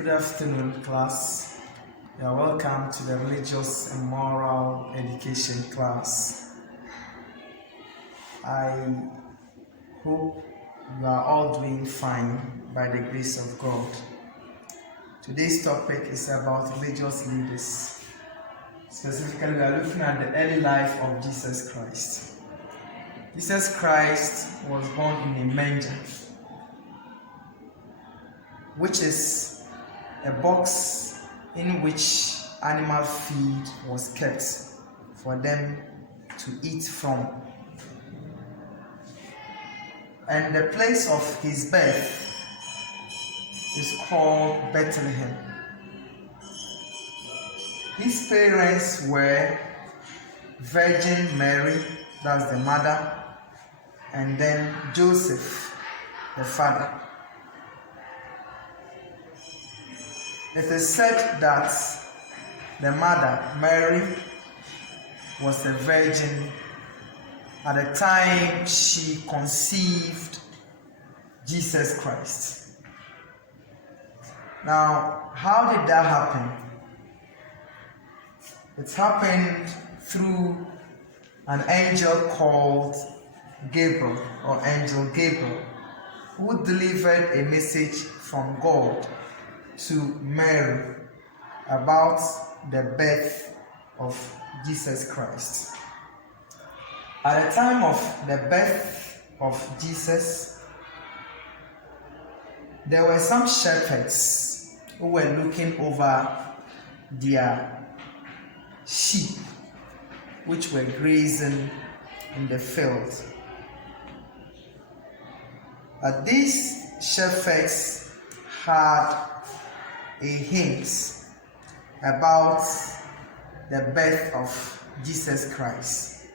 Good afternoon, class. You are welcome to the Religious and Moral Education class. I hope you are all doing fine by the grace of God. Today's topic is about religious leaders. Specifically, we are looking at the early life of Jesus Christ. Jesus Christ was born in a manger, which is a box in which animal feed was kept for them to eat from. And the place of his birth is called Bethlehem. His parents were Virgin Mary, that's the mother, and then Joseph, the father. It is said that the mother, Mary, was a virgin at the time she conceived Jesus Christ. Now, how did that happen? It happened through an angel called Gabriel, or Angel Gabriel, who delivered a message from God to Mary about the birth of Jesus Christ. At the time of the birth of Jesus, there were some shepherds who were looking over their sheep, which were grazing in the field. But these shepherds had a hint about the birth of Jesus Christ.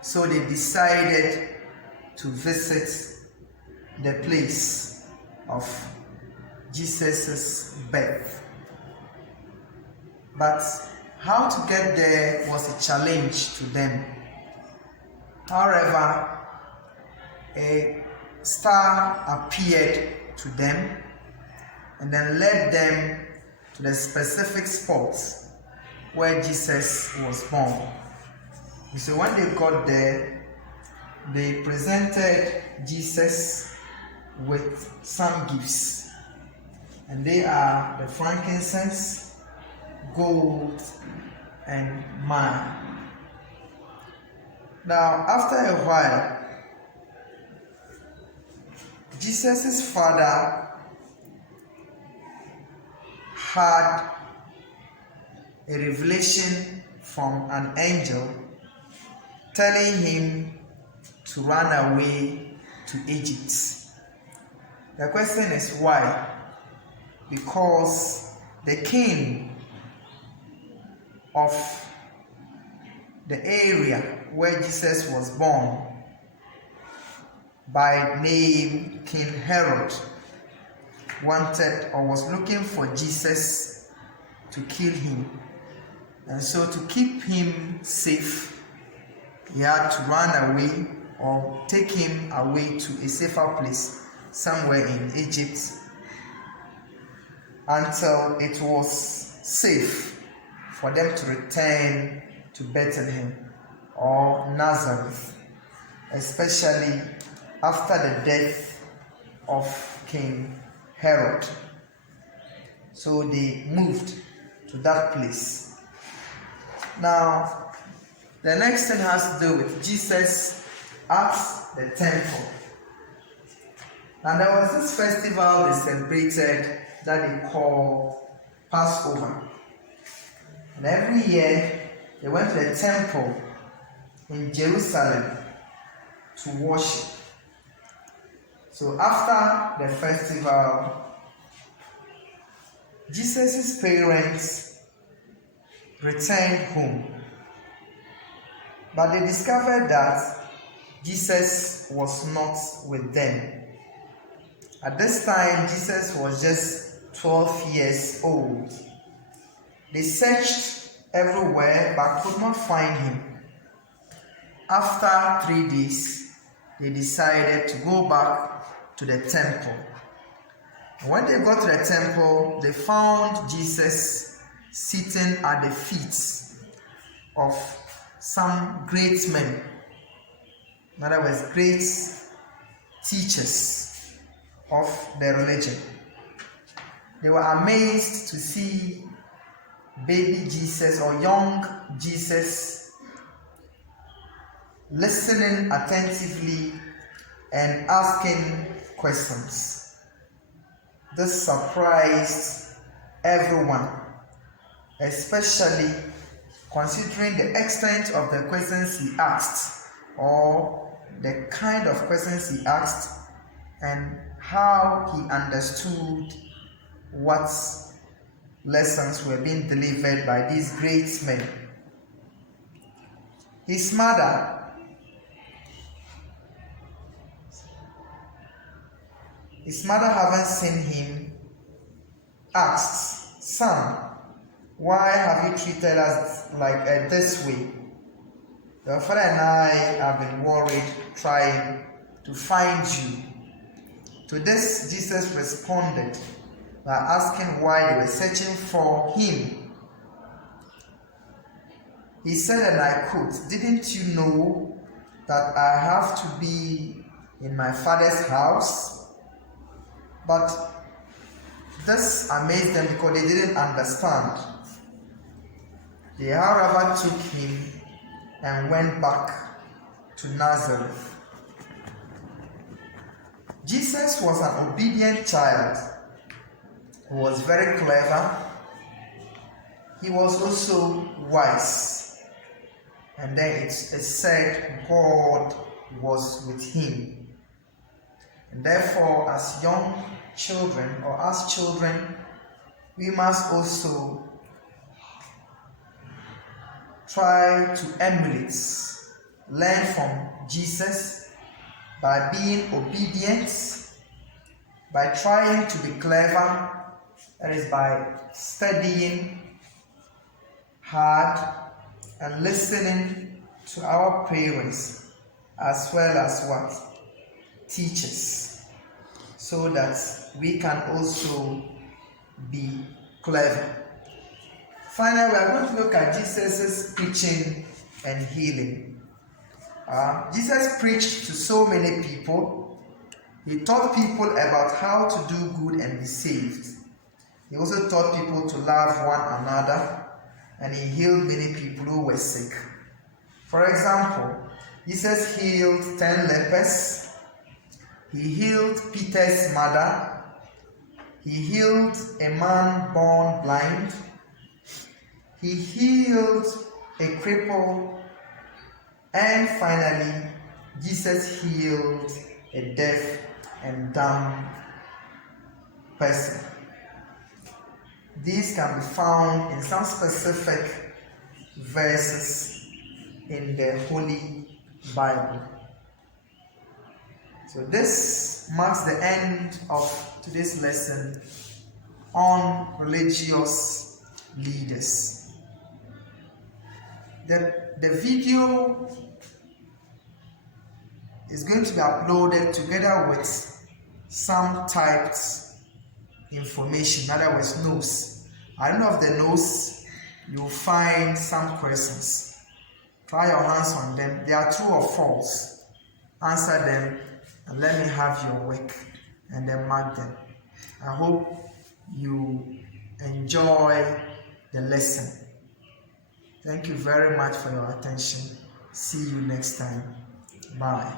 So they decided to visit the place of Jesus' birth. But how to get there was a challenge to them. However, a star appeared to them and then led them to the specific spot where Jesus was born. So when they got there, they presented Jesus with some gifts, and they are the frankincense, gold, and myrrh. Now, after a while, Jesus' father had a revelation from an angel telling him to run away to Egypt. The question is why? Because the king of the area where Jesus was born, by name King Herod, wanted or was looking for Jesus to kill him. And so to keep him safe, he had to run away or take him away to a safer place somewhere in Egypt until it was safe for them to return to Bethlehem or Nazareth, especially after the death of King Herod. So they moved to that place. Now, the next thing has to do with Jesus at the temple. And there was this festival they celebrated that they call Passover. And every year they went to the temple in Jerusalem to worship. So after the festival, Jesus' parents returned home. But they discovered that Jesus was not with them. At this time, Jesus was just 12 years old. They searched everywhere but could not find him. After 3 days, they decided to go back to the temple. When they got to the temple, they found Jesus sitting at the feet of some great men. In other words, great teachers of the religion. They were amazed to see baby Jesus or young Jesus listening attentively and asking questions. This surprised everyone, especially considering the extent of the questions he asked, or the kind of questions he asked, and how he understood what lessons were being delivered by these great men. His mother having seen him, asked, "Son, why have you treated us like this way? Your father and I have been worried trying to find you." To this, Jesus responded by asking why they were searching for him. He said, and I quote, "Didn't you know that I have to be in my Father's house?" But this amazed them because they didn't understand. They, however, took him and went back to Nazareth. Jesus was an obedient child who was very clever. He was also wise. And then it said God was with him. And therefore, as young children, or as children, we must also try to emulate, learn from Jesus by being obedient, by trying to be clever, that is by studying hard and listening to our parents as well as what? Teachers, so that we can also be clever. Finally, we are going to look at Jesus' preaching and healing. Jesus preached to so many people. He taught people about how to do good and be saved. He also taught people to love one another, and he healed many people who were sick. For example, Jesus healed 10 lepers. He healed Peter's mother. He healed a man born blind. He healed a cripple. And finally, Jesus healed a deaf and dumb person. These can be found in some specific verses in the Holy Bible. So this marks the end of today's lesson on religious leaders. The video is going to be uploaded together with some typed information, in other words, notes. At the end of the notes, you'll find some questions. Try your hands on them. They are true or false. Answer them and let me have your work and then mark them. I hope you enjoy the lesson. Thank you very much for your attention. See you next time. Bye.